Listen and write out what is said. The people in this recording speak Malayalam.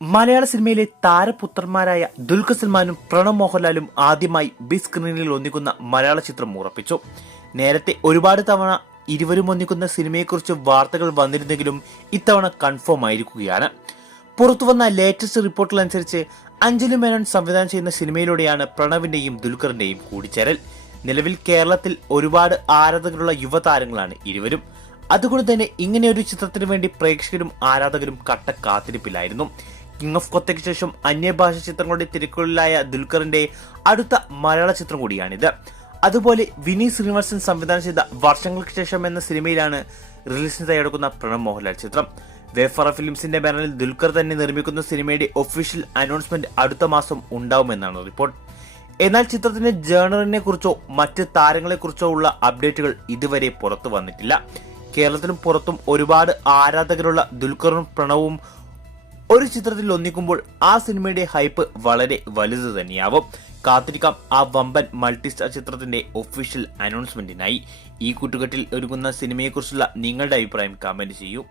മലയാള സിനിമയിലെ താരപുത്രന്മാരായ ദുൽഖർ സൽമാനും പ്രണവ് മോഹൻലാലും ആദ്യമായി ബിഗ് സ്ക്രീനിൽ ഒന്നിക്കുന്ന മലയാള ചിത്രം ഉറപ്പിച്ചു. നേരത്തെ ഒരുപാട് തവണ ഇരുവരും ഒന്നിക്കുന്ന സിനിമയെക്കുറിച്ച് വാർത്തകൾ വന്നിരുന്നെങ്കിലും ഇത്തവണ കൺഫേം ആയിരിക്കുകയാണ്. പുറത്തുവന്ന ലേറ്റസ്റ്റ് റിപ്പോർട്ടുകൾ അനുസരിച്ച് അഞ്ജലി മേനോൻ സംവിധാനം ചെയ്യുന്ന സിനിമയിലൂടെയാണ് പ്രണവിന്റെയും ദുൽഖറിന്റെയും കൂടിച്ചേരൽ. നിലവിൽ കേരളത്തിൽ ഒരുപാട് ആരാധകരുള്ള യുവതാരങ്ങളാണ് ഇരുവരും. അതുകൊണ്ട് തന്നെ ഇങ്ങനെയൊരു ചിത്രത്തിന് വേണ്ടി പ്രേക്ഷകരും ആരാധകരും കട്ട കാത്തിരിപ്പിലായിരുന്നു. കിങ് ഓഫ് കൊത്തയ്ക്ക് ശേഷം അന്യഭാഷ ചിത്രങ്ങളുടെ തിരക്കുകളിലായ ദുൽഖറിന്റെ അടുത്ത മലയാള ചിത്രം കൂടിയാണിത്. അതുപോലെ വിനീത് ശ്രീനിവാസൻ സംവിധാനം ചെയ്ത വർഷങ്ങൾക്ക് ശേഷം എന്ന സിനിമയിലാണ് റിലീസിന് തയ്യാറെടുക്കുന്ന പ്രണവ് മോഹൻലാൽ ചിത്രം. വേഫറ ഫിലിംസിന്റെ ബാനറിൽ ദുൽഖർ തന്നെ നിർമ്മിക്കുന്ന സിനിമയുടെ ഒഫീഷ്യൽ അനൗൺസ്മെന്റ് അടുത്ത മാസം ഉണ്ടാവുമെന്നാണ് റിപ്പോർട്ട്. എന്നാൽ ചിത്രത്തിന്റെ ജേണറിനെ കുറിച്ചോ മറ്റ് താരങ്ങളെ കുറിച്ചോ ഉള്ള അപ്ഡേറ്റുകൾ ഇതുവരെ പുറത്തു വന്നിട്ടില്ല. കേരളത്തിലും പുറത്തും ഒരുപാട് ആരാധകരുള്ള ദുൽഖറും പ്രണവും ഒരു ചിത്രത്തിൽ ഒന്നിക്കുമ്പോൾ ആ സിനിമയുടെ ഹൈപ്പ് വളരെ വലുത് തന്നെയാവും. കാത്തിരിക്കാം ആ വമ്പൻ മൾട്ടിസ്റ്റാർ ചിത്രത്തിന്റെ ഒഫീഷ്യൽ അനൗൺസ്മെന്റിനായി. ഈ കൂട്ടുകെട്ടിൽ ഒരുങ്ങുന്ന സിനിമയെക്കുറിച്ചുള്ള നിങ്ങളുടെ അഭിപ്രായം കമന്റ് ചെയ്യൂ.